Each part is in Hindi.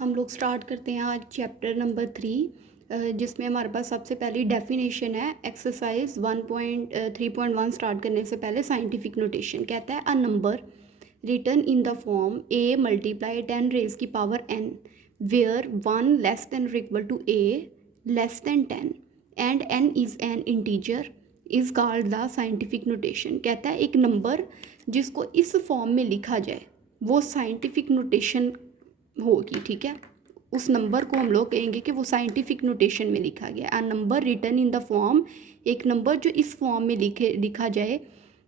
हम लोग स्टार्ट करते हैं आज चैप्टर नंबर 3, जिसमें हमारे पास सबसे पहली डेफिनेशन है। एक्सरसाइज 1.3.1 स्टार्ट करने से पहले साइंटिफिक नोटेशन कहता है a number written in the form a multiply 10 raise की power n where 1 less than और equal to a less than 10 and n is an integer is called the scientific notation. कहता है एक नंबर जिसको इस फॉर्म में लिखा जाए वो साइंटिफिक नोटेशन होगी। ठीक है, उस नंबर को हम लोग कहेंगे कि वो साइंटिफिक नोटेशन में लिखा गया। अ number written in the form, एक नंबर जो इस फॉर्म में लिखा जाए,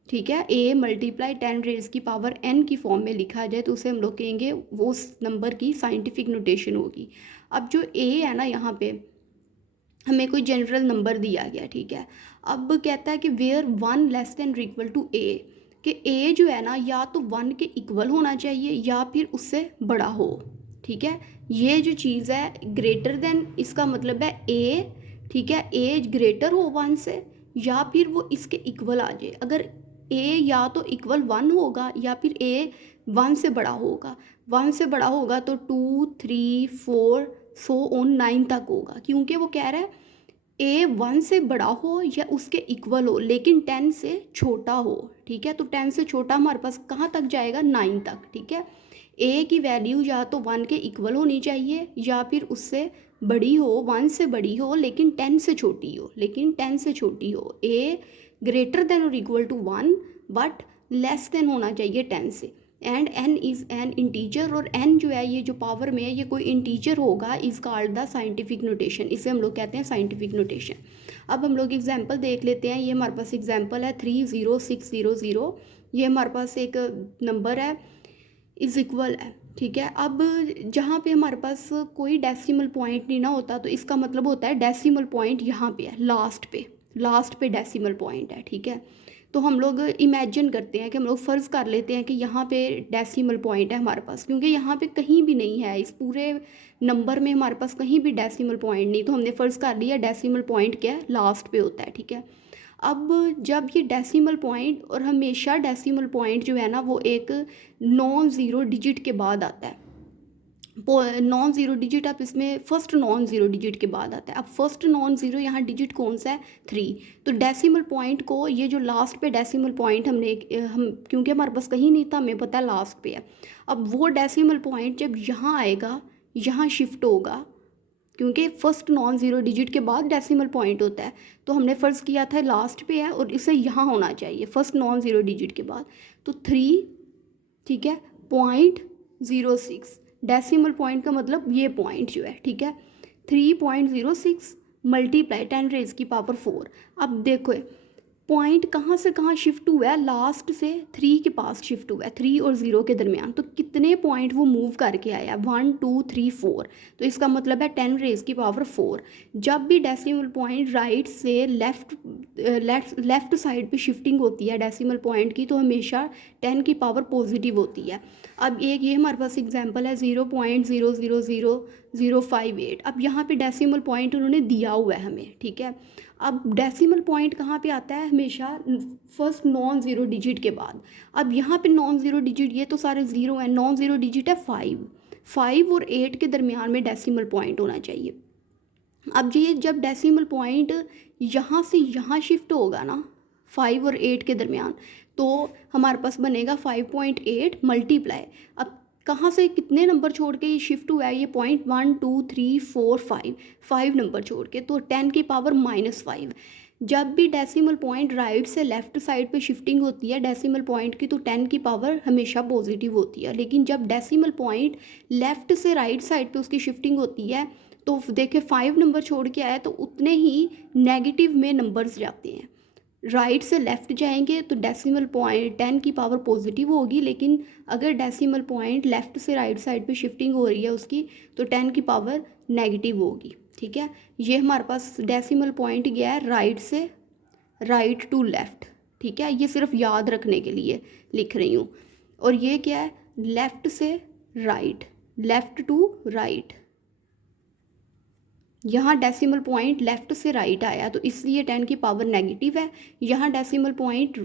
ठीक है, a मल्टीप्लाई 10 रेज की पावर n की फॉर्म में लिखा जाए तो उसे हम लोग कहेंगे वो उस नंबर की साइंटिफिक नोटेशन होगी। अब जो a है ना, यहाँ पे हमें कोई जनरल नंबर दिया गया। ठीक है, अब कहता है कि वेयर 1 लेस देन और इक्वल टू a, कि a जो है ना या तो 1 के इक्वल होना चाहिए या फिर उससे बड़ा हो। ठीक है, ये जो चीज़ है ग्रेटर देन, इसका मतलब है a, ठीक है, a ग्रेटर हो 1 से या फिर वो इसके इक्वल आ जाए। अगर a या तो इक्वल 1 होगा या फिर a 1 से बड़ा होगा। 1 से बड़ा होगा तो 2 3 4 सो ऑन 9 तक होगा, क्योंकि वो कह रहा है ए 1 से बड़ा हो या उसके इक्वल हो लेकिन 10 से छोटा हो। ठीक है, तो 10 से छोटा हमारे पास कहाँ तक जाएगा, 9 तक। ठीक है, ए की वैल्यू या तो 1 के इक्वल होनी चाहिए या फिर उससे बड़ी हो, 1 से बड़ी हो लेकिन 10 से छोटी हो, ए ग्रेटर देन और equal to 1 but less than होना चाहिए 10 से। And n is an integer, और n जो है ये जो पावर में है ये कोई इंटीजर होगा, is called the scientific notation, इसे हम लोग कहते हैं साइंटिफिक नोटेशन। अब हम लोग एग्जांपल देख लेते हैं। ये हमारे पास एग्जांपल है 30600, ये हमारे पास एक नंबर है, इज़ इक्वल है। ठीक है, अब जहाँ पे हमारे पास कोई डेसिमल पॉइंट नहीं ना होता तो इसका मतलब होता है डेसिमल पॉइंट यहाँ पे है, लास्ट पे डेसिमल पॉइंट है। ठीक है, तो हम लोग इमेजिन करते हैं कि हम लोग फ़र्ज़ कर लेते हैं कि यहाँ पे डेसिमल पॉइंट है हमारे पास, क्योंकि यहाँ पे कहीं भी नहीं है, इस पूरे नंबर में हमारे पास कहीं भी डेसिमल पॉइंट नहीं, तो हमने फ़र्ज़ कर लिया डेसिमल पॉइंट क्या है, लास्ट पे होता है। ठीक है, अब जब ये डेसिमल पॉइंट, और हमेशा डेसिमल पॉइंट जो है ना वो एक नॉन ज़ीरो डिजिट के बाद आता है। नॉन ज़ीरो डिजिट, अब इसमें फर्स्ट नॉन ज़ीरो डिजिट के बाद आता है। अब फर्स्ट नॉन ज़ीरो यहाँ डिजिट कौन सा है, 3। तो डेसिमल पॉइंट को, ये जो लास्ट पे डेसिमल पॉइंट हम क्योंकि हमारे पास कहीं नहीं था, हमें पता है लास्ट पे है। अब वो डेसिमल पॉइंट जब यहाँ आएगा, यहाँ शिफ्ट होगा, क्योंकि फर्स्ट नॉन ज़ीरो डिजिट के बाद डेसिमल पॉइंट होता है, तो हमने फ़र्ज़ किया था लास्ट पे है और इसे यहाँ होना चाहिए फर्स्ट नॉन ज़ीरो डिजिट के बाद। तो 3, ठीक है, 0.06 डेसिमल पॉइंट का मतलब ये पॉइंट जो है। ठीक है, 3.06 मल्टीप्लाई 10 रेज की पावर 4। अब देखो पॉइंट कहाँ से कहाँ शिफ्ट हुआ है, लास्ट से 3 के पास शिफ्ट हुआ है, 3 और 0 के दरमियान। तो कितने पॉइंट वो मूव करके आया, 1 2 3 4, तो इसका मतलब है 10 रेज की पावर 4। जब भी डेसिमल पॉइंट राइट से लेफ्ट साइड पे शिफ्टिंग होती है डेसिमल पॉइंट की, तो हमेशा 10 की पावर पॉजिटिव होती है। अब एक ये हमारे पास एग्जांपल है 0.000058। अब यहाँ पे डेसिमल पॉइंट उन्होंने दिया हुआ है हमें। ठीक है, अब डेसिमल पॉइंट कहाँ पे आता है, हमेशा फर्स्ट नॉन ज़ीरो डिजिट के बाद। अब यहाँ पे नॉन ज़ीरो डिजिट, ये तो सारे ज़ीरो हैं, नॉन ज़ीरो डिजिट है 5 और 8 के दरमियान में डेसिमल पॉइंट होना चाहिए। अब ये जब डेसिमल पॉइंट यहाँ से यहाँ शिफ्ट होगा ना 5 और 8 के दरमियान, तो हमारे पास बनेगा 5.8 मल्टीप्लाई, अब कहाँ से कितने नंबर छोड़ के ये शिफ्ट हुआ है, ये पॉइंट 1 2 3 4 5 नंबर छोड़ के, तो 10 की पावर -5। जब भी डेसिमल पॉइंट राइट से लेफ़्ट साइड पे शिफ्टिंग होती है डेसिमल पॉइंट की, तो 10 की पावर हमेशा पॉजिटिव होती है। लेकिन जब डेसिमल पॉइंट लेफ़्ट से राइट साइड पे उसकी शिफ्टिंग होती है, तो देखिए 5 नंबर छोड़ के आया तो उतने ही नेगेटिव में नंबर्स जाते हैं। राइट से लेफ़्ट जाएंगे तो डेसिमल पॉइंट 10 की पावर पॉजिटिव होगी, लेकिन अगर डेसिमल पॉइंट लेफ़्ट से राइट साइड पे शिफ्टिंग हो रही है उसकी, तो 10 की पावर नेगेटिव होगी। ठीक है, ये हमारे पास डेसिमल पॉइंट गया है राइट से राइट टू लेफ़्ट। ठीक है, ये सिर्फ याद रखने के लिए लिख रही हूँ। और ये क्या है, लेफ़्ट से राइट, लेफ़्ट टू राइट। यहाँ डेसिमल पॉइंट लेफ़्ट से राइट आया तो इसलिए 10 की पावर नेगेटिव है। यहाँ डेसिमल पॉइंट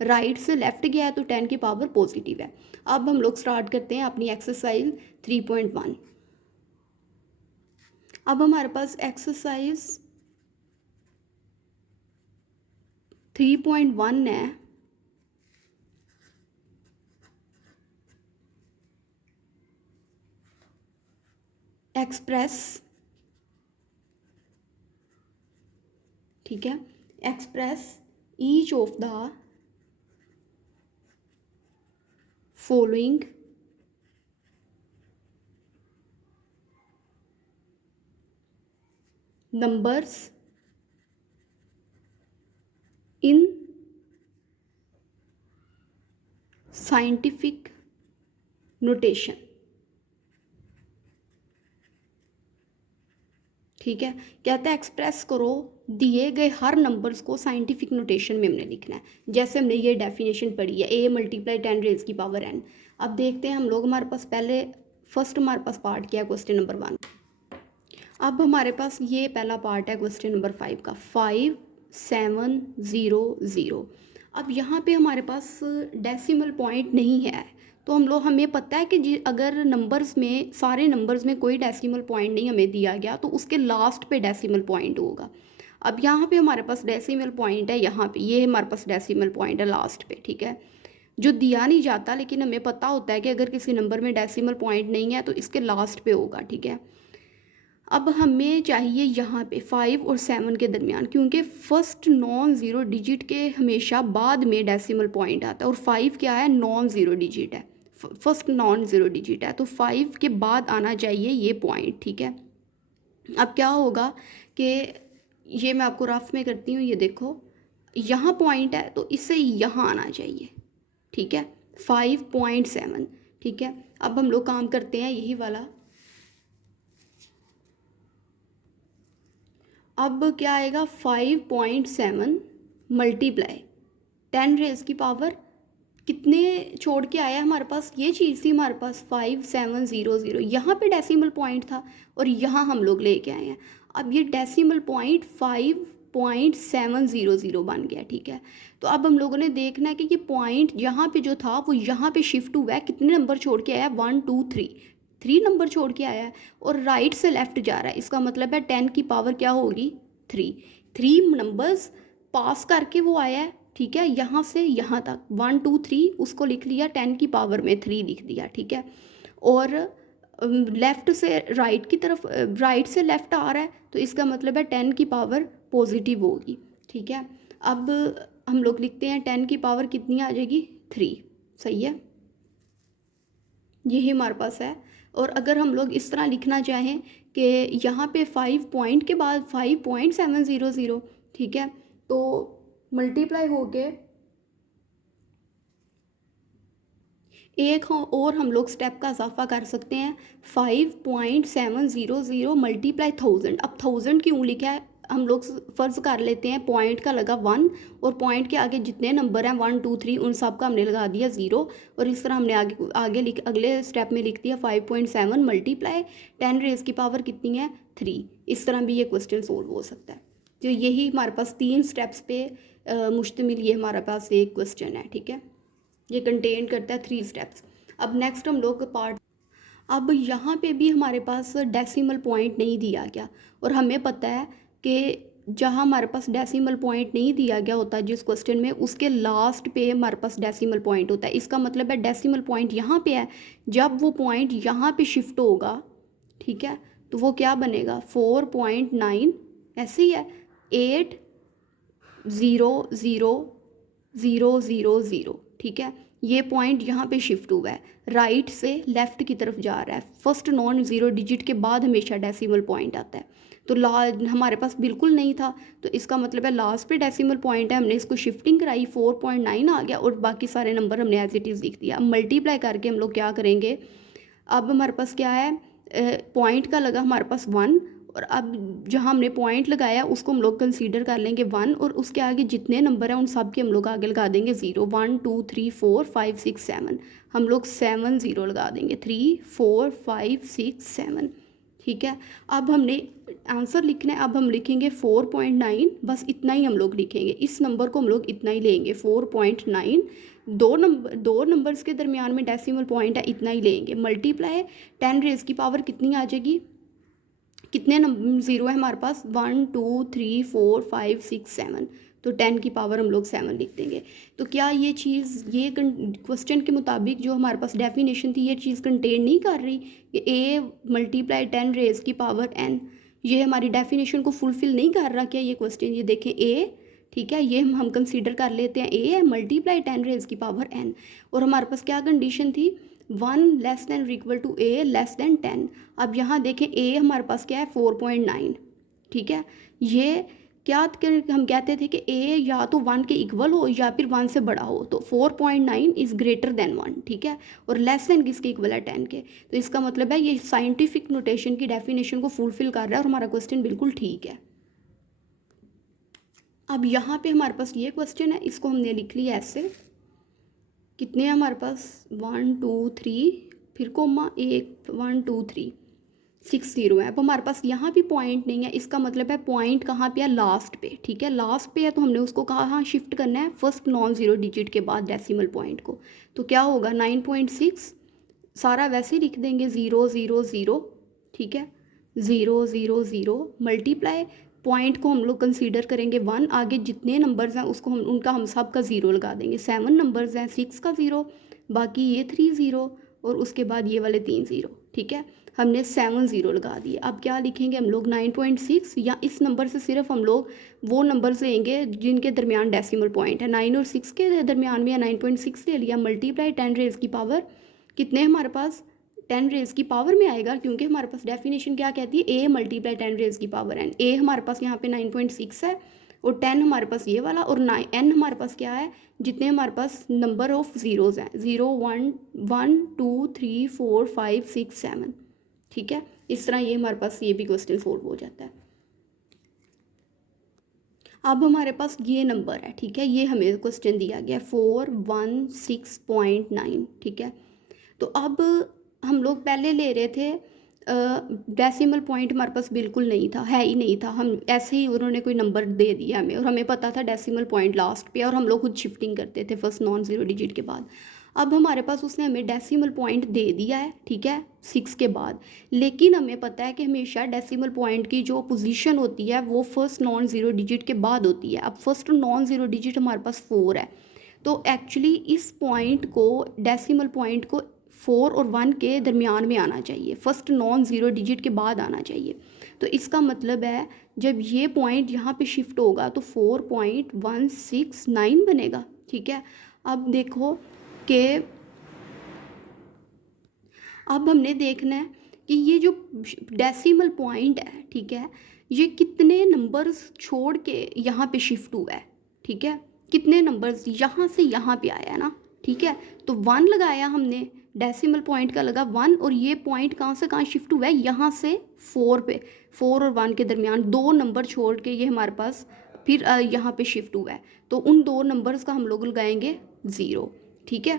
राइट से लेफ़्ट गया है तो 10 की पावर पॉजिटिव है। अब हम लोग स्टार्ट करते हैं अपनी एक्सरसाइज 3.1। अब हमारे पास एक्सरसाइज 3.1 है। एक्सप्रेस, ठीक है, express each of the following numbers in scientific notation. ठीक है, कहता है एक्सप्रेस करो दिए गए हर नंबर्स को साइंटिफिक नोटेशन में हमने लिखना है। जैसे हमने ये डेफिनेशन पढ़ी है, a मल्टीप्लाई 10 रेज की पावर n। अब देखते हैं हम लोग, हमारे पास पहले फर्स्ट हमारे पास पार्ट क्या है, क्वेश्चन नंबर 1। अब हमारे पास ये पहला पार्ट है क्वेश्चन नंबर 5 का, 5700। अब यहाँ पे हमारे पास डेसिमल पॉइंट नहीं है, तो हमें पता है कि अगर नंबर्स में, सारे नंबर्स में कोई डेसिमल पॉइंट नहीं हमें दिया गया तो उसके लास्ट पे डेसिमल पॉइंट होगा। अब यहाँ पे हमारे पास डेसिमल पॉइंट है, यहाँ पे ये हमारे पास डेसिमल पॉइंट है लास्ट पे, ठीक है, जो दिया नहीं जाता, लेकिन हमें पता होता है कि अगर किसी नंबर में डेसिमल पॉइंट नहीं है तो इसके लास्ट पे होगा। ठीक है, अब हमें चाहिए यहाँ पे 5 और 7 के दरमियान, क्योंकि फर्स्ट नॉन ज़ीरो डिजिट के हमेशा बाद में डेसिमल पॉइंट आता है, और 5 क्या है, नॉन ज़ीरो डिजिट है, फर्स्ट नॉन ज़ीरो डिजिट है, तो 5 के बाद आना चाहिए ये पॉइंट। ठीक है, अब क्या होगा कि ये मैं आपको रफ में करती हूँ, ये देखो यहाँ पॉइंट है तो इससे यहाँ आना चाहिए। ठीक है, 5.7। ठीक है, अब हम लोग काम करते हैं यही वाला। अब क्या आएगा, 5.7 मल्टीप्लाई 10 रेज की पावर कितने छोड़ के आया हमारे पास, ये चीज़ थी हमारे पास 5700। यहाँ पे डेसिमल पॉइंट था और यहाँ हम लोग लेके आए हैं। अब ये डेसिमल पॉइंट 5.700 बन गया। ठीक है, तो अब हम लोगों ने देखना है कि ये पॉइंट यहाँ पे जो था वो यहाँ पे शिफ्ट हुआ है, कितने नंबर छोड़ के आया है, 1 2 3, 3 नंबर छोड़ के आया है, और राइट से लेफ्ट जा रहा है। इसका मतलब है 10 की पावर क्या होगी, 3। 3 नंबर्स पास करके वो आया है। ठीक है, यहाँ से यहाँ तक 1 2 3 उसको लिख लिया, 10 की पावर में 3 लिख दिया। ठीक है, और लेफ़्ट से राइट की तरफ, राइट से लेफ़्ट आ रहा है, तो इसका मतलब है 10 की पावर पॉजिटिव होगी। ठीक है, अब हम लोग लिखते हैं 10 की पावर कितनी आ जाएगी, 3। सही है, यही हमारे पास है। और अगर हम लोग इस तरह लिखना चाहें कि यहाँ पे 5 पॉइंट के बाद 5.700, ठीक है, तो मल्टीप्लाई हो के एक और हम लोग स्टेप का इजाफा कर सकते हैं, 5.700 मल्टीप्लाई 1000। अब 1000 क्यों लिखा है, हम लोग फ़र्ज़ कर लेते हैं पॉइंट का लगा 1, और पॉइंट के आगे जितने नंबर हैं 1 2 3 उन सब का हमने लगा दिया 0, और इस तरह हमने अगले स्टेप में लिख दिया 5.7 मल्टीप्लाई 10 रेज़ की पावर कितनी है, 3। इस तरह भी ये क्वेश्चन सोल्व हो सकता है। तो यही हमारे पास 3 स्टेप्स पे मुश्तमिल ये हमारे पास एक क्वेश्चन है। ठीक है, ये कंटेन करता है 3 स्टेप्स। अब नेक्स्ट हम लोग पार्ट, अब यहाँ पे भी हमारे पास डेसिमल पॉइंट नहीं दिया गया, और हमें पता है कि जहाँ हमारे पास डेसिमल पॉइंट नहीं दिया गया होता जिस क्वेश्चन में, उसके लास्ट पे हमारे पास डेसिमल पॉइंट होता है। इसका मतलब है डेसिमल पॉइंट यहाँ पे है, जब वो पॉइंट यहाँ पे शिफ्ट होगा, ठीक है, तो वो क्या बनेगा, 4.9, ऐसे ही है, 8.0.0.0.0। ठीक है, ये पॉइंट यहाँ पे शिफ्ट हुआ है, राइट से लेफ़्ट की तरफ जा रहा है। फर्स्ट नॉन ज़ीरो डिजिट के बाद हमेशा डेसिमल पॉइंट आता है, तो हमारे पास बिल्कुल नहीं था, तो इसका मतलब है लास्ट पे डेसिमल पॉइंट है, हमने इसको शिफ्टिंग कराई, 4.9 आ गया, और बाकी सारे नंबर हमने एज इट इज़ लिख दिया। अब मल्टीप्लाई करके हम लोग क्या करेंगे, अब हमारे पास क्या है, पॉइंट का लगा हमारे पास 1, और अब जहाँ हमने पॉइंट लगाया उसको हम लोग कंसीडर कर लेंगे 1, और उसके आगे जितने नंबर हैं उन सब के हम लोग आगे लगा देंगे 0। 1 2 3 4 5 6 7, हम लोग 7 0 लगा देंगे, 3 4 5 6 7। ठीक है, अब हमने आंसर लिखना है, अब हम लिखेंगे 4.9, बस इतना ही हम लोग लिखेंगे, इस नंबर को हम लोग इतना ही लेंगे, 4.9। दो नंबर्स के दरमियान में डेसिमल पॉइंट है, इतना ही लेंगे, मल्टीप्लाई 10 रेज़ की पावर कितनी आ जाएगी, कितने नंबर ज़ीरो है हमारे पास, 1 2 3 4 5 6 7, तो 10 की पावर हम लोग 7 लिख देंगे। तो क्या ये चीज़ ये क्वेश्चन के मुताबिक जो हमारे पास डेफिनेशन थी ये चीज़ कंटेन नहीं कर रही कि ए मल्टीप्लाई 10 रेज़ की पावर n, ये हमारी डेफिनेशन को फुलफ़िल नहीं कर रहा क्या ये क्वेश्चन? ये देखें ए, ठीक है, ये हम कंसीडर कर लेते हैं ए है मल्टीप्लाई 10 रेज़ की पावर n, और हमारे पास क्या कंडीशन थी, 1 लेस देन और equal to a less than 10। अब यहाँ देखें ए हमारे पास क्या है 4.9, ठीक है, ये क्या हम कहते थे कि ए या तो 1 के इक्वल हो या फिर 1 से बड़ा हो, तो 4.9 इज़ ग्रेटर देन 1, ठीक है, और लेस देन किसके इक्वल है 10 के। तो इसका मतलब है ये साइंटिफिक नोटेशन की डेफिनेशन को फुलफिल कर रहा है और हमारा क्वेश्चन बिल्कुल ठीक है। अब यहाँ पे हमारे पास ये क्वेश्चन है, इसको हमने लिख लिया ऐसे, कितने हैं हमारे पास 1 2 3 फिर कोमा 1 1 2 3 6 0 है। अब हमारे पास यहाँ भी पॉइंट नहीं है, इसका मतलब है पॉइंट कहाँ पे है, लास्ट पे, ठीक है, लास्ट पे है, तो हमने उसको कहाँ शिफ्ट करना है, फर्स्ट नॉन ज़ीरो डिजिट के बाद डेसिमल पॉइंट को। तो क्या होगा 9.6, सारा वैसे ही लिख देंगे 0 0 0, ठीक है, 0 0 0 मल्टीप्लाई पॉइंट को हम लोग कंसीडर करेंगे 1, आगे जितने नंबर्स हैं उसको हम उनका हम सब का ज़ीरो लगा देंगे। 7 नंबर्स हैं, 6 का ज़ीरो, बाकी ये 3 ज़ीरो और उसके बाद ये वाले 3 ज़ीरो, ठीक है, हमने 7 ज़ीरो लगा दिए। अब क्या लिखेंगे हम लोग 9.6, या इस नंबर से सिर्फ हम लोग वो नंबर्स लेंगे जिनके दरमियान डेसिमल पॉइंट है, 9 और 6 के दरमियान में, या 9.6 ले लिया, मल्टीप्लाई 10 रेज़ की पावर कितने हमारे पास 10 रेज़ की पावर में आएगा, क्योंकि हमारे पास डेफिनेशन क्या कहती है, ए मल्टीप्लाई 10 रेज़ की पावर n, ए हमारे पास यहाँ पे 9.6 है और 10 हमारे पास ये वाला, और n हमारे पास क्या है, जितने हमारे पास नंबर ऑफ ज़ीरोज़ हैं, 0 1 1 2 3 4 5 6 7, ठीक है, इस तरह ये हमारे पास ये भी क्वेश्चन सोल्व हो जाता है। अब हमारे पास ये नंबर है, ठीक है, ये हमें क्वेश्चन दिया गया 416.9, ठीक है, तो अब हम लोग पहले ले रहे थे डेसिमल पॉइंट, हमारे पास बिल्कुल नहीं था, है ही नहीं था, हम ऐसे ही उन्होंने कोई नंबर दे दिया हमें और हमें पता था डेसिमल पॉइंट लास्ट पे, और हम लोग खुद शिफ्टिंग करते थे फर्स्ट नॉन ज़ीरो डिजिट के बाद। अब हमारे पास उसने हमें डेसिमल पॉइंट दे दिया है, ठीक है, 6 के बाद, लेकिन हमें पता है कि हमेशा डेसिमल पॉइंट की जो पोजीशन होती है वो फर्स्ट नॉन ज़ीरो डिजिट के बाद होती है। अब फर्स्ट नॉन ज़ीरो डिजिट हमारे पास 4 है, तो एक्चुअली इस पॉइंट को, डेसिमल पॉइंट को 4 और 1 के दरमियान में आना चाहिए, फर्स्ट नॉन ज़ीरो डिजिट के बाद आना चाहिए। तो इसका मतलब है जब ये पॉइंट यहाँ पे शिफ्ट होगा तो 4.169 बनेगा, ठीक है। अब देखो कि अब हमने देखना है कि ये जो डेसिमल पॉइंट है, ठीक है, ये कितने नंबर्स छोड़ के यहाँ पे शिफ्ट हुआ है, ठीक है, कितने नंबर्स यहाँ से यहाँ पे आया है ना, ठीक है, तो 1 लगाया हमने, डेसिमल पॉइंट का लगा 1, और ये पॉइंट कहाँ से कहाँ शिफ्ट हुआ है, यहाँ से 4 पे, 4 और 1 के दरमियान 2 नंबर छोड़ के ये हमारे पास फिर यहाँ पे शिफ्ट हुआ है, तो उन 2 नंबर्स का हम लोग लगाएंगे 0, ठीक है।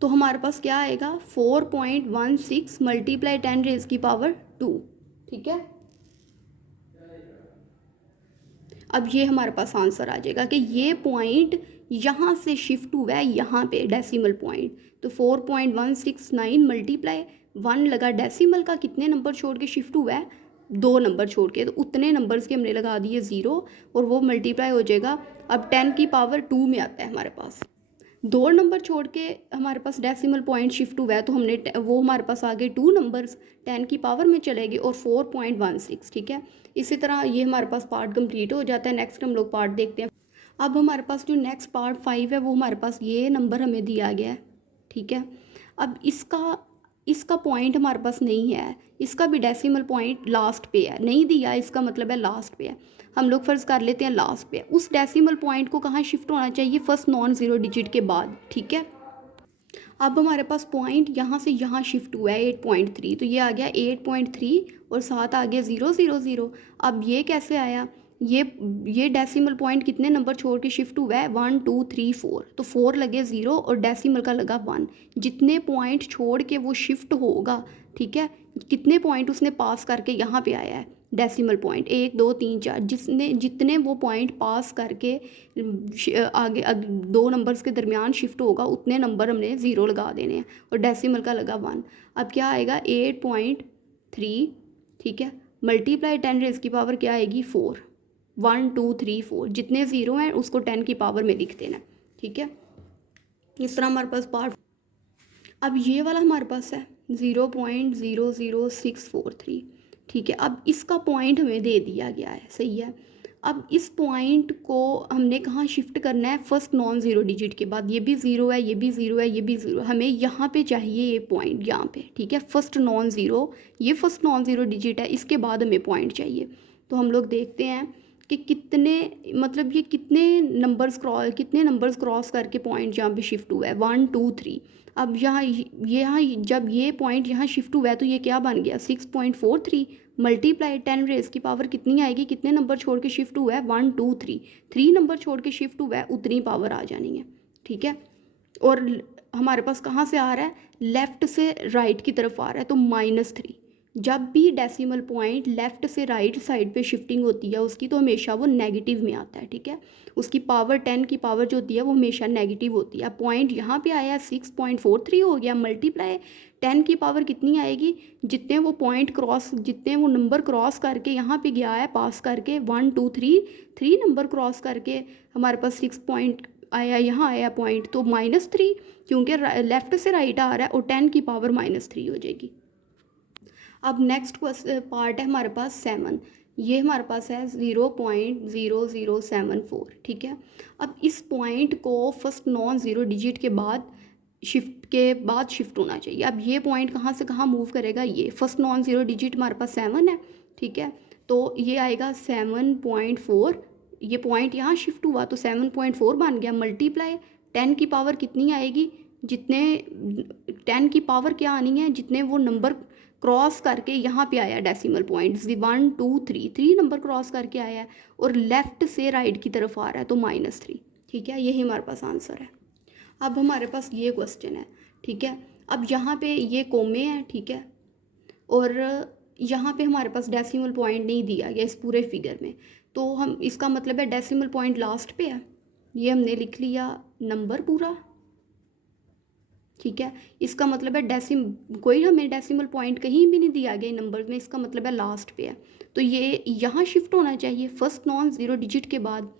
तो हमारे पास क्या आएगा 4.16 मल्टीप्लाई 10 रेज़ की पावर 2, ठीक है। अब ये हमारे पास आंसर आ जाएगा कि ये पॉइंट यहाँ से शिफ्ट हुआ है यहाँ पे डेसिमल पॉइंट, तो 4.169 मल्टीप्लाई 1 लगा डेसिमल का, कितने नंबर छोड़ के शिफ्ट हुआ है, 2 नंबर छोड़ के, तो उतने नंबर्स के हमने लगा दिए 0 और वो मल्टीप्लाई हो जाएगा। अब 10 की पावर 2 में आता है हमारे पास, 2 नंबर छोड़ के हमारे पास डेसिमल पॉइंट शिफ्ट हुआ है, तो हमने वो हमारे पास आगे 2 नंबर्स 10 की पावर में चलेगी और 4.16, ठीक है। इसी तरह ये हमारे पास पार्ट कंप्लीट हो जाता है। नेक्स्ट हम लोग पार्ट देखते हैं। अब हमारे पास जो नेक्स्ट पार्ट 5 है वो हमारे पास ये नंबर हमें दिया गया है, ठीक है। अब इसका पॉइंट हमारे पास नहीं है, इसका भी डेसिमल पॉइंट लास्ट पे है, नहीं दिया, इसका मतलब है लास्ट पे है। हम लोग फ़र्ज़ कर लेते हैं लास्ट पे, उस डेसिमल पॉइंट को कहाँ शिफ्ट होना चाहिए, फर्स्ट नॉन ज़ीरो डिजिट के बाद, ठीक है। अब हमारे पास पॉइंट यहाँ से यहाँ शिफ्ट हुआ है 8.3, तो ये आ गया 8.3 और साथ आ गया 000। अब ये कैसे आया, ये डेसिमल पॉइंट कितने नंबर छोड़ के शिफ्ट हुआ है 1 2 3 4, तो 4 लगे 0 और डेसिमल का लगा 1, जितने पॉइंट छोड़ के वो शिफ्ट होगा, ठीक है, कितने पॉइंट उसने पास करके यहाँ पे आया है डेसिमल पॉइंट 1 2 3 4, जितने वो पॉइंट पास करके आगे 2 नंबर्स के दरमियान शिफ्ट होगा उतने नंबर हमने 0 लगा देने हैं और डेसिमल का लगा 1। अब क्या आएगा 8.3 3, ठीक है, मल्टीप्लाई 10 रेज़ की पावर क्या आएगी 4, 1 2 3 4, जितने ज़ीरो हैं उसको 10 की पावर में लिख देना, ठीक है। इस तरह हमारे पास पार्ट। अब ये वाला हमारे पास है 0.00643, ठीक है। अब इसका पॉइंट हमें दे दिया गया है, सही है। अब इस पॉइंट को हमने कहाँ शिफ्ट करना है, फर्स्ट नॉन ज़ीरो डिजिट के बाद। ये भी ज़ीरो है, ये भी ज़ीरो है, ये भी ज़ीरो, हमें यहाँ पे चाहिए ये पॉइंट, यहाँ पे, ठीक है। फर्स्ट नॉन ज़ीरो, ये फर्स्ट नॉन ज़ीरो डिजिट है, इसके बाद हमें पॉइंट चाहिए। तो हम लोग देखते हैं कि कितने, मतलब ये कितने नंबर्स क्रॉस करके पॉइंट यहाँ पे शिफ्ट हुआ है, 1 2 3। अब यहाँ जब ये पॉइंट यहाँ शिफ्ट हुआ है तो ये क्या बन गया 6.43, मल्टीप्लाई 10 रेज़ की पावर कितनी आएगी, कितने नंबर छोड़ के शिफ्ट हुआ है 1 2 3, 3 नंबर छोड़ के शिफ्ट हुआ है, उतनी पावर आ जानी है, ठीक है। और हमारे पास कहाँ से आ रहा है, लेफ़्ट से राइट की तरफ आ रहा है, तो -3। जब भी डेसिमल पॉइंट लेफ़्ट से राइट साइड पे शिफ्टिंग होती है उसकी, तो हमेशा वो नेगेटिव में आता है, ठीक है। उसकी पावर 10 की पावर जो होती है वो हमेशा नेगेटिव होती है। पॉइंट यहाँ पे आया 6.43 हो गया, मल्टीप्लाई 10 की पावर कितनी आएगी, जितने वो नंबर क्रॉस करके यहाँ पे गया है, पास करके 1 2 3, 3 नंबर क्रॉस करके हमारे पास 6 पॉइंट आया, यहाँ आया पॉइंट, तो -3, क्योंकि लेफ़्ट से राइट आ रहा है, और 10 की पावर -3 हो जाएगी। अब नेक्स्ट पार्ट है हमारे पास 7, ये हमारे पास है 0.0074, ठीक है। अब इस पॉइंट को फर्स्ट नॉन ज़ीरो डिजिट के बाद शिफ्ट होना चाहिए। अब ये पॉइंट कहाँ से कहाँ मूव करेगा, ये फर्स्ट नॉन ज़ीरो डिजिट हमारे पास 7 है, ठीक है। तो ये आएगा 7.4, ये पॉइंट यहाँ शिफ्ट हुआ तो 7.4 बन गया, मल्टीप्लाई 10 की पावर कितनी आएगी, जितने 10 की पावर क्या आनी है, जितने वो नंबर क्रॉस करके यहाँ पे आया डेसिमल पॉइंट 1 2 3, 3 नंबर क्रॉस करके आया है, और लेफ़्ट से राइट की तरफ आ रहा है, तो -3, ठीक है। यही हमारे पास आंसर है। अब हमारे पास ये क्वेश्चन है, ठीक है। अब यहाँ पे ये कोमे हैं, ठीक है, और यहाँ पे हमारे पास डेसिमल पॉइंट नहीं दिया गया इस पूरे फिगर में, तो हम, इसका मतलब है डेसिमल पॉइंट लास्ट पे है, ये हमने लिख लिया नंबर पूरा, ठीक है। इसका मतलब है कोई हमें डेसिमल पॉइंट कहीं भी नहीं दिया गया नंबर में, इसका मतलब है लास्ट पे है, तो ये यहाँ शिफ्ट होना चाहिए फर्स्ट नॉन ज़ीरो डिजिट के बाद।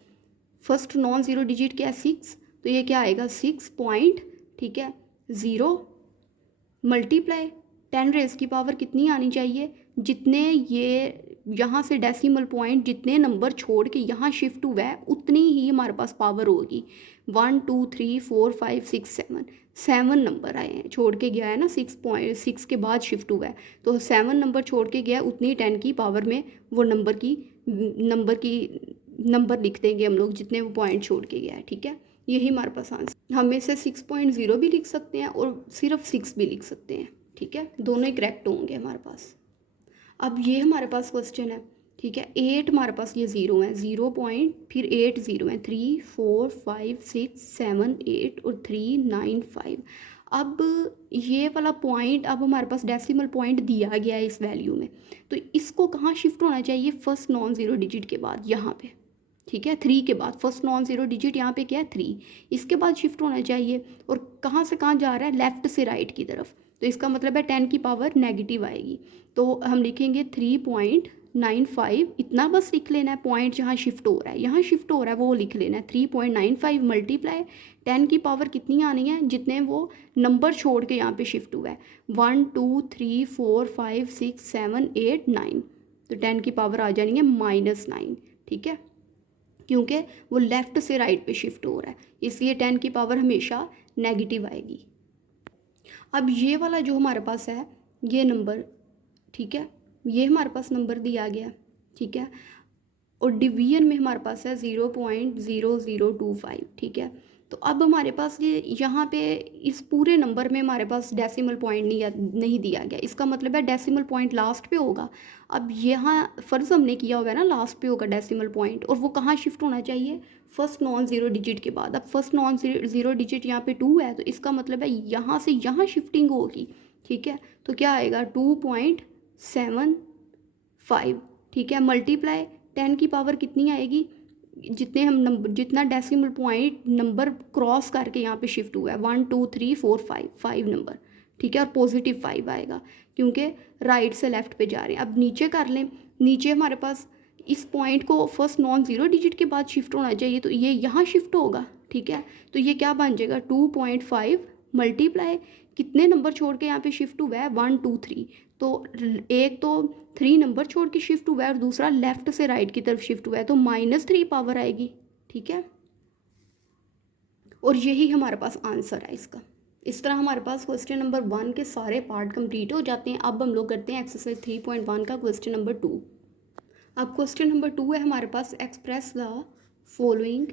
फर्स्ट नॉन ज़ीरो डिजिट क्या है 6, तो ये क्या आएगा 6 पॉइंट, ठीक है, 0 मल्टीप्लाई 10 रेज़ की पावर कितनी आनी चाहिए, जितने ये यहाँ से डेसिमल पॉइंट जितने नंबर छोड़ के यहाँ शिफ्ट हुआ है उतनी ही हमारे पास पावर होगी। 1 2 3 4 5 6 7 नंबर आए हैं, छोड़ के गया है ना, 6 के बाद शिफ्ट हुआ है, तो 7 नंबर छोड़ के गया, उतनी 10 की पावर में वो नंबर लिख देंगे हम लोग, जितने वो पॉइंट छोड़ के गया है, ठीक है। यही हमारे पास आंसर, हम इसे 6.0 भी लिख सकते हैं और सिर्फ 6 भी लिख सकते हैं, ठीक है, दोनों ही करेक्ट होंगे हमारे पास। अब ये हमारे पास क्वेश्चन है, ठीक है, 8 हमारे पास ये ज़ीरो है, 0 पॉइंट फिर 8 ज़ीरो है, 3 4 5 6 7 8 और 3 9 5। अब ये वाला पॉइंट, अब हमारे पास डेसिमल पॉइंट दिया गया है इस वैल्यू में, तो इसको कहाँ शिफ्ट होना चाहिए, फर्स्ट नॉन ज़ीरो डिजिट के बाद, यहाँ पे, ठीक है, 3 के बाद, फर्स्ट नॉन ज़ीरो डिजिट यहाँ पे क्या है 3, इसके बाद शिफ्ट होना चाहिए, और कहाँ से कहाँ जा रहा है, लेफ़्ट से राइट की तरफ, तो इसका मतलब है 10 की पावर नेगेटिव आएगी, तो हम लिखेंगे 3.95, इतना बस लिख लेना है, पॉइंट जहाँ शिफ्ट हो रहा है, यहाँ शिफ्ट हो रहा है वो लिख लेना है, 3.95 मल्टीप्लाई 10 की पावर कितनी आनी है, जितने वो नंबर छोड़ के यहाँ पे शिफ्ट हुआ है, 1 2 3 4 5 6 7 8 9, तो 10 की पावर आ जानी है -9, ठीक है, क्योंकि वो लेफ़्ट से राइट पे शिफ्ट हो रहा है, इसलिए 10 की पावर हमेशा नेगेटिव आएगी। अब ये वाला जो हमारे पास है ये नंबर, ठीक है, ये हमारे पास नंबर दिया गया, ठीक है, और डिवीजन में हमारे पास है 0.0025, ठीक है। तो अब हमारे पास ये यहाँ पे इस पूरे नंबर में हमारे पास डेसिमल पॉइंट नहीं दिया गया, इसका मतलब है डेसिमल पॉइंट लास्ट पे होगा। अब यहाँ फ़र्ज़ हमने किया होगा ना, लास्ट पे होगा डेसिमल पॉइंट, और वो कहाँ शिफ्ट होना चाहिए, फर्स्ट नॉन ज़ीरो डिजिट के बाद। अब फर्स्ट नॉन ज़ीरो डिजिट यहाँ पे 2 है, तो इसका मतलब है यहाँ से यहाँ शिफ्टिंग होगी, ठीक है, तो क्या आएगा 2.75, ठीक है, मल्टीप्लाई 10 की पावर कितनी आएगी, जितना डेसिमल पॉइंट नंबर क्रॉस करके यहाँ पे शिफ्ट हुआ है, 1 2 3 4 5 नंबर, ठीक है, और पॉजिटिव 5 आएगा क्योंकि राइट से लेफ्ट पे जा रहे हैं। अब नीचे कर लें, नीचे हमारे पास इस पॉइंट को फर्स्ट नॉन ज़ीरो डिजिट के बाद शिफ्ट होना चाहिए, तो ये यहाँ शिफ्ट होगा। ठीक है, तो ये क्या बन जाएगा 2.5 मल्टीप्लाई कितने नंबर छोड़ के यहाँ पे शिफ्ट हुआ है 1 2 3, तो एक तो 3 नंबर छोड़ के शिफ्ट हुआ है और दूसरा लेफ्ट से राइट की तरफ शिफ्ट हुआ है, तो -3 पावर आएगी। ठीक है, और यही हमारे पास आंसर है इसका। इस तरह हमारे पास क्वेश्चन नंबर 1 के सारे पार्ट कंप्लीट हो जाते हैं। अब हम लोग करते हैं एक्सरसाइज 3.1 का क्वेश्चन नंबर 2। अब क्वेश्चन नंबर 2 है हमारे पास, express the following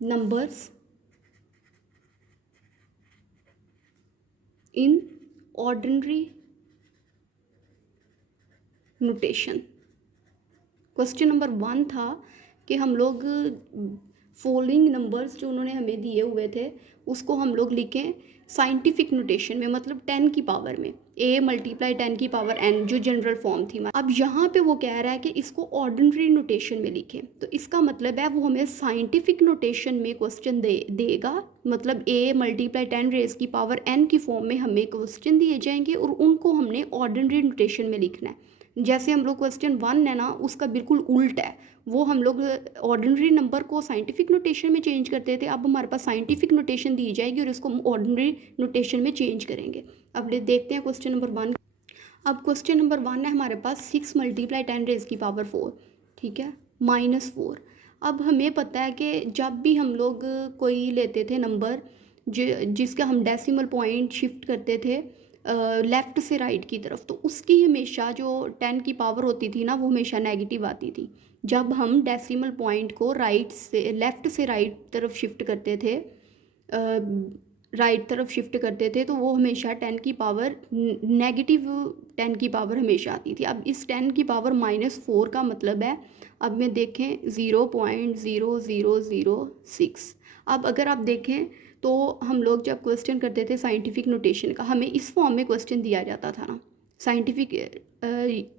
numbers in ordinary notation. Question number 1 था कि हम लोग फॉलोइंग नंबर्स जो उन्होंने हमें दिए हुए थे उसको हम लोग लिखें साइंटिफिक नोटेशन में, मतलब 10 की पावर में, a मल्टीप्लाई 10 की पावर n, जो जनरल फॉर्म थी। अब यहाँ पे वो कह रहा है कि इसको ऑर्डिनरी नोटेशन में लिखें, तो इसका मतलब है वो हमें साइंटिफिक नोटेशन में क्वेश्चन देगा, मतलब a मल्टीप्लाई 10 रेज की पावर n की फॉर्म में हमें क्वेश्चन दिए जाएंगे और उनको हमने ऑर्डिनरी नोटेशन में लिखना है। जैसे हम लोग क्वेश्चन 1 है ना, उसका बिल्कुल उल्ट है, वो हम लोग ऑर्डिनरी नंबर को साइंटिफिक नोटेशन में चेंज करते थे। अब हमारे पास साइंटिफिक नोटेशन दी जाएगी और इसको हम ऑर्डिनरी नोटेशन में चेंज करेंगे। अब देखते हैं क्वेश्चन नंबर 1। अब क्वेश्चन नंबर 1 है हमारे पास 6 मल्टीप्लाई 10 रेज की पावर 4, ठीक है, -4। अब हमें पता है कि जब भी हम लोग कोई लेते थे नंबर जिसका हम डेसिमल पॉइंट शिफ्ट करते थे लेफ़्ट से राइट की तरफ, तो उसकी हमेशा जो 10 की पावर होती थी ना, वो हमेशा नेगेटिव आती थी। जब हम डेसिमल पॉइंट को राइट से लेफ़्ट से राइट तरफ शिफ्ट करते थे, राइट तरफ शिफ्ट करते थे, तो वो हमेशा 10 की पावर नेगेटिव 10 की पावर हमेशा आती थी। अब इस 10 की पावर -4 का मतलब है, अब में देखें 0.0006। अब अगर आप देखें तो हम लोग जब क्वेश्चन करते थे साइंटिफिक नोटेशन का, हमें इस फॉर्म में क्वेश्चन दिया जाता था ना, साइंटिफिक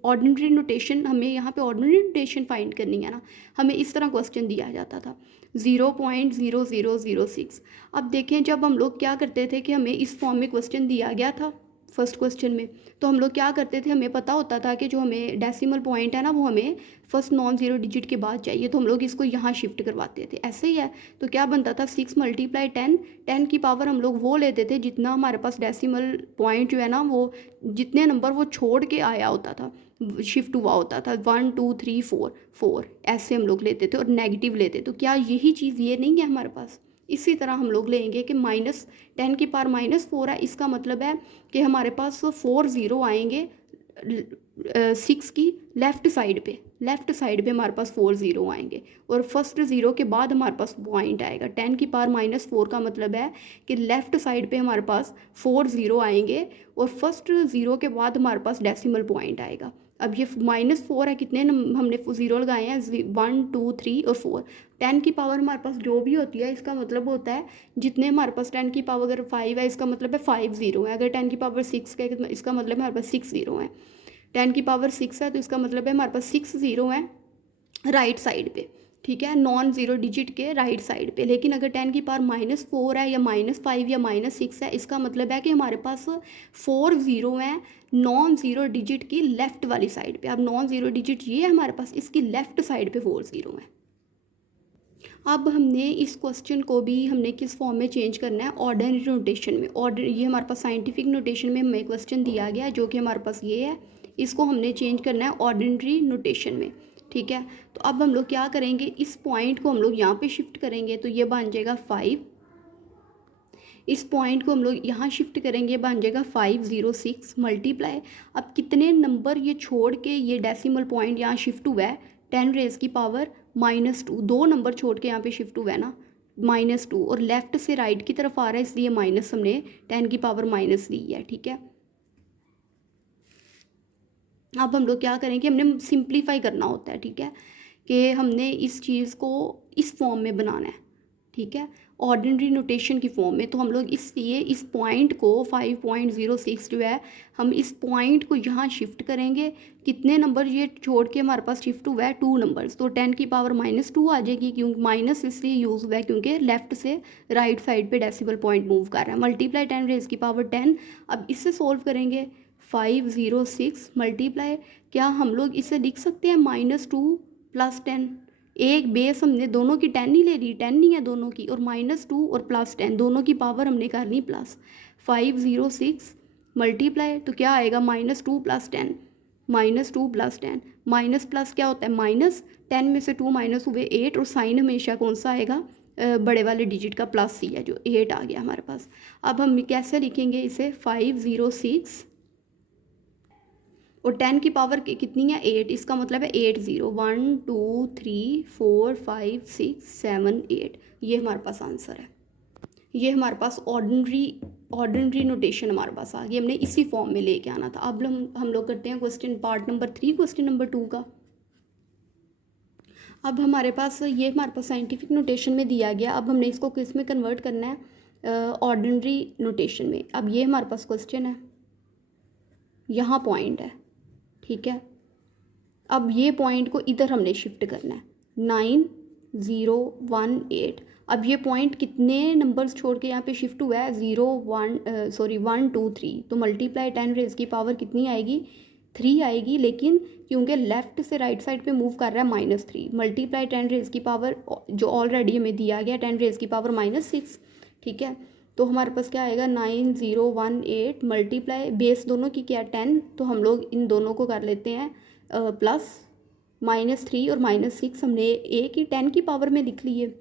ऑर्डिनरी नोटेशन, हमें यहाँ पे ऑर्डिनरी नोटेशन फाइंड करनी है ना, हमें इस तरह क्वेश्चन दिया जाता था 0.0006। अब देखें जब हम लोग क्या करते थे कि हमें इस फॉर्म में क्वेश्चन दिया गया था फर्स्ट क्वेश्चन में, तो हम लोग क्या करते थे, हमें पता होता था कि जो हमें डेसिमल पॉइंट है ना, वो हमें फर्स्ट नॉन ज़ीरो डिजिट के बाद चाहिए, तो हम लोग इसको यहाँ शिफ्ट करवाते थे। ऐसे ही है, तो क्या बनता था 6 मल्टीप्लाई 10, 10 की पावर हम लोग वो लेते थे जितना हमारे पास डेसिमल पॉइंट जो है ना, वो जितने नंबर वो छोड़ के आया होता था, शिफ्ट हुआ होता था, 1 2 3 4 ऐसे हम लोग लेते थे और नेगेटिव लेते। तो क्या यही चीज़ ये नहीं है हमारे पास? इसी तरह हम लोग लेंगे कि -10 की पावर -4 है, इसका मतलब है कि हमारे पास 4 ज़ीरो आएंगे 6 की लेफ़्ट साइड पे हमारे पास 4 ज़ीरो आएंगे, और फर्स्ट ज़ीरो के बाद हमारे पास पॉइंट आएगा। 10 की पावर -4 का मतलब है कि लेफ़्ट साइड पे हमारे पास 4 ज़ीरो आएंगे और फर्स्ट ज़ीरो के बाद हमारे पास डेसिमल पॉइंट आएगा। अब ये -4 है, कितने हमने ज़ीरो लगाए हैं 1 2 3 और 4। 10 की पावर हमारे पास जो भी होती है, इसका मतलब होता है जितने हमारे पास 10 की पावर अगर 5 है, इसका मतलब है 5 ज़ीरो है। अगर 10 की पावर 6 है, इसका मतलब है हमारे पास 6 ज़ीरो है। 10 की पावर 6 है, तो इसका मतलब है हमारे पास 6 ज़ीरो है राइट साइड पे, ठीक है, नॉन ज़ीरो डिजिट के राइट साइड पे। लेकिन अगर 10 की पावर -4 है या -5 या -6 है, इसका मतलब है कि हमारे पास 4 ज़ीरो हैं नॉन ज़ीरो डिजिट की लेफ़्ट वाली साइड पे। अब नॉन ज़ीरो डिजिट ये है हमारे पास, इसकी लेफ़्ट साइड पे 4 ज़ीरो है। अब हमने इस क्वेश्चन को भी हमने किस फॉर्म में चेंज करना है, ऑर्डिनरी नोटेशन में। ये हमारे पास साइंटिफिक नोटेशन में हमें क्वेश्चन दिया गया है जो कि हमारे पास ये है, इसको हमने चेंज करना है ऑर्डिनरी नोटेशन में, ठीक है। तो अब हम लोग क्या करेंगे, इस पॉइंट को हम लोग यहाँ पे शिफ्ट करेंगे, तो ये बन जाएगा 5। इस पॉइंट को हम लोग यहाँ शिफ्ट करेंगे, बन जाएगा 506 मल्टीप्लाई। अब कितने नंबर ये छोड़ के ये डेसिमल पॉइंट यहाँ शिफ्ट हुआ है, 10 रेज की पावर -2, 2 नंबर छोड़ के यहाँ पे शिफ्ट हुआ है ना, -2, और लेफ़्ट से राइट की तरफ आ रहा है, इसलिए माइनस हमने 10 की पावर माइनस ली है, ठीक है। अब हम लोग क्या करेंगे, हमने सिंप्लीफाई करना होता है, ठीक है, कि हमने इस चीज़ को इस फॉर्म में बनाना है, ठीक है। ऑर्डिनरी नोटेशन की फॉर्म में। तो हम लोग इसलिए इस पॉइंट को 5.06 जो है, हम इस पॉइंट को यहाँ शिफ्ट करेंगे। कितने नंबर ये छोड़ के हमारे पास शिफ्ट हुआ है, 2 नंबर्स, तो 10 की पावर -2 आ जाएगी, क्योंकि माइनस इसलिए यूज़ हुआ है क्योंकि लेफ्ट से राइट साइड पे डेसिमल पॉइंट मूव कर रहा है। मल्टीप्लाई 10 रेज़ की पावर 10। अब इससे सोल्व करेंगे, 506 मल्टीप्लाई, क्या हम लोग इसे लिख सकते हैं -2 + 10। एक बेस हमने दोनों की 10 ही ले ली, 10 नहीं है दोनों की, और -2 और +10 दोनों की पावर हमने कर ली प्लस। 506 मल्टीप्लाई, तो क्या आएगा, -2 + 10, -2 + 10, माइनस प्लस क्या होता है माइनस, 10 में से 2 माइनस हुए 8, और साइन हमेशा कौन सा आएगा, बड़े वाले डिजिट का प्लस ही है, जो 8 आ गया हमारे पास। अब हम कैसे लिखेंगे इसे, 506 और 10 की पावर कितनी है, 8, इसका मतलब है 8 0, 1 2 3 4 5 6 7 8, ये हमारे पास आंसर है। ये हमारे पास ऑर्डिनरी नोटेशन हमारे पास आ गई, हमने इसी फॉर्म में लेके आना था। अब हम लोग करते हैं question part number 3 question number 2 का। अब हमारे पास साइंटिफिक नोटेशन में दिया गया, अब हमने इसको किस में कन्वर्ट करना है, ऑर्डिनरी नोटेशन में। अब ये हमारे पास क्वेश्चन है, यहाँ पॉइंट है, ठीक है। अब ये पॉइंट को इधर हमने शिफ्ट करना है, 9 0 1 8। अब ये पॉइंट कितने नंबर्स छोड़ के यहाँ पे शिफ्ट हुआ है, 1 2 3, तो मल्टीप्लाई 10 रेज़ की पावर कितनी आएगी, 3 आएगी, लेकिन क्योंकि लेफ़्ट से राइट साइड पे मूव कर रहा है -3, मल्टीप्लाई 10 रेज़ की पावर जो ऑलरेडी हमें दिया गया 10 रेज़ की पावर -6, ठीक है। तो हमारे पास क्या आएगा, 9 0 1 8 मल्टीप्लाई, बेस दोनों की क्या 10, तो हम लोग इन दोनों को कर लेते हैं प्लस, -3 और -6 हमने एक ही 10 की पावर में लिख लिए।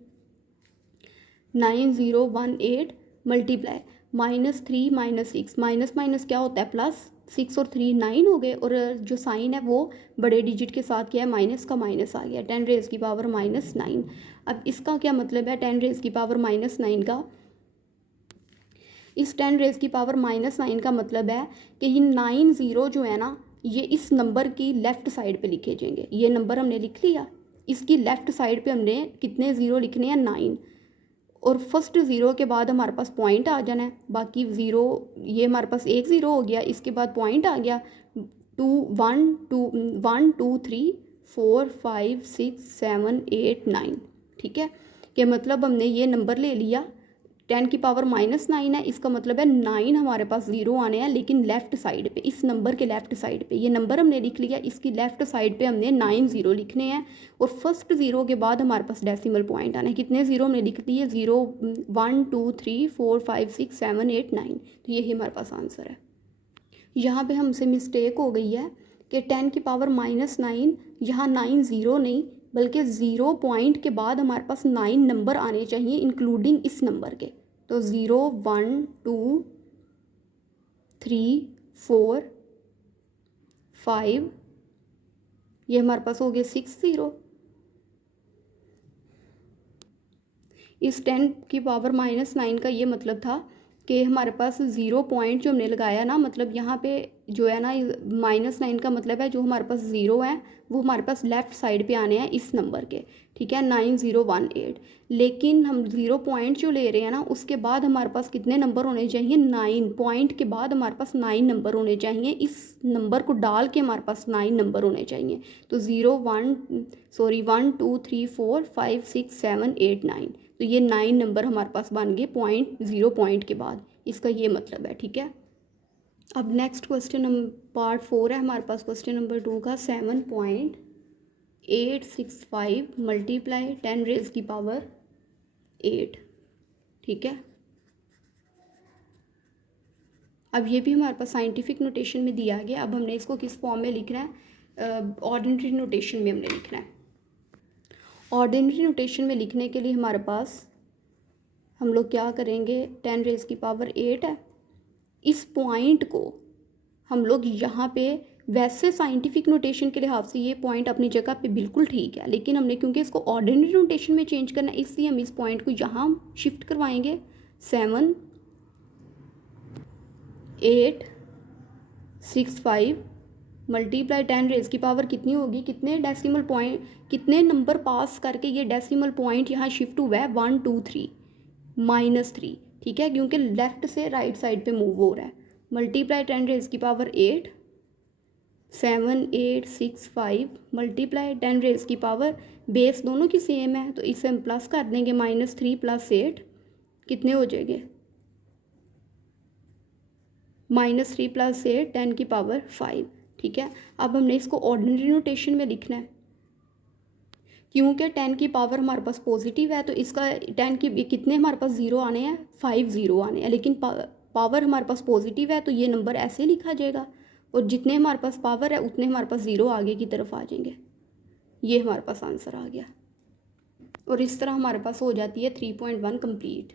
9 0 1 8 मल्टीप्लाई -3 -6, माइनस माइनस क्या होता है प्लस, 6 और 3 9 हो गए, और जो साइन है वो बड़े डिजिट के साथ क्या है, माइनस का माइनस आ गया, 10 रेज़ की पावर -9। अब इसका क्या मतलब है, 10 रेज़ की पावर -9 का, इस 10 रेज़ की पावर -9 का मतलब है कि ये 9 0 जो है ना, ये इस नंबर की लेफ़्ट साइड पे लिखे जाएंगे। ये नंबर हमने लिख लिया, इसकी लेफ़्ट साइड पे हमने कितने ज़ीरो लिखने हैं, 9, और फर्स्ट ज़ीरो के बाद हमारे पास पॉइंट आ जाना है, बाकी ज़ीरो, ये हमारे पास एक ज़ीरो हो गया, इसके बाद पॉइंट आ गया, 1 2 3 4 5 6 7 8 9, ठीक है। कि मतलब हमने ये नंबर ले लिया, 10 की पावर -9 है, इसका मतलब है 9 हमारे पास ज़ीरो आने हैं, लेकिन लेफ़्ट साइड पे, इस नंबर के लेफ़्ट साइड पे, ये नंबर हमने लिख लिया, इसकी लेफ़्ट साइड पे हमने 9 0 लिखने हैं, और फर्स्ट ज़ीरो के बाद हमारे पास डेसिमल पॉइंट आना है। कितने ज़ीरो हमने लिख दिए, 0 1 2 3 4 5 6 7 8 9, तो यही हमारे पास आंसर है। यहाँ पे हमसे मिस्टेक हो गई है कि 10 की पावर -9, यहाँ 9 0 नहीं, बल्कि 0 पॉइंट के बाद हमारे पास 9 नंबर आने चाहिए, इंक्लूडिंग इस नंबर के। तो 0 1 2 3 4 5, ये हमारे पास हो गया 6 0। इस 10 की पावर -9 का ये मतलब था कि हमारे पास 0 पॉइंट जो हमने लगाया ना, मतलब यहाँ पे जो है ना, -9 का मतलब है जो हमारे पास ज़ीरो है वो हमारे पास लेफ़्ट साइड पे आने हैं इस नंबर के, ठीक है, 9 0 1 8। लेकिन हम 0 पॉइंट जो ले रहे हैं ना, उसके बाद हमारे पास कितने नंबर होने चाहिए, 9 पॉइंट के बाद हमारे पास 9 नंबर होने चाहिए, इस नंबर को डाल के हमारे पास 9 नंबर होने चाहिए। तो 1 2 3 4 5 6 7 8 9, तो ये 9 नंबर हमारे पास बन गए पॉइंट, 0 पॉइंट के बाद, इसका ये मतलब है, ठीक है। अब नेक्स्ट क्वेश्चन पार्ट 4 है हमारे पास क्वेश्चन नंबर 2 का, 7.865 मल्टीप्लाई 10 रेज़ की पावर 8, ठीक है। अब ये भी हमारे पास साइंटिफिक नोटेशन में दिया गया, अब हमने इसको किस फॉर्म में लिखना है, ऑर्डिनरी नोटेशन में हमने लिखना है। ऑर्डिनरी नोटेशन में लिखने के लिए हमारे पास हम लोग क्या करेंगे, 10 रेज़ की पावर 8 है, इस पॉइंट को हम लोग यहाँ पे, वैसे साइंटिफिक नोटेशन के लिहाज से ये पॉइंट अपनी जगह पे बिल्कुल ठीक है, लेकिन हमने क्योंकि इसको ऑर्डिनरी नोटेशन में चेंज करना है, इसलिए हम इस पॉइंट को यहाँ शिफ्ट करवाएंगे। 7 8 6 5 मल्टीप्लाई 10 रेज़ की पावर कितनी होगी, कितने डेसिमल पॉइंट, कितने नंबर पास करके ये डेसिमल पॉइंट यहाँ शिफ्ट हुआ है, 1 2 3, -3, ठीक है, क्योंकि लेफ़्ट से राइट साइड पे मूव हो रहा है। मल्टीप्लाई 10⁻⁸ 7 8 6 5 मल्टीप्लाई 10⁻⁻, बेस दोनों की सेम है तो इसे हम प्लस कर देंगे। -3 + 8 कितने हो जाएंगे? -3 + 8 10⁵, ठीक है। अब हमने इसको ऑर्डिनरी नोटेशन में लिखना है, क्योंकि 10 हमारे पास पॉजिटिव है तो इसका 10 की कितने हमारे पास ज़ीरो आने हैं? 5 ज़ीरो आने हैं, लेकिन पावर हमारे पास पॉजिटिव है तो ये नंबर ऐसे लिखा जाएगा, और जितने हमारे पास पावर है उतने हमारे पास ज़ीरो आगे की तरफ आ जाएंगे। ये हमारे पास आंसर आ गया, और इस तरह हमारे पास हो जाती है 3.1 कंप्लीट।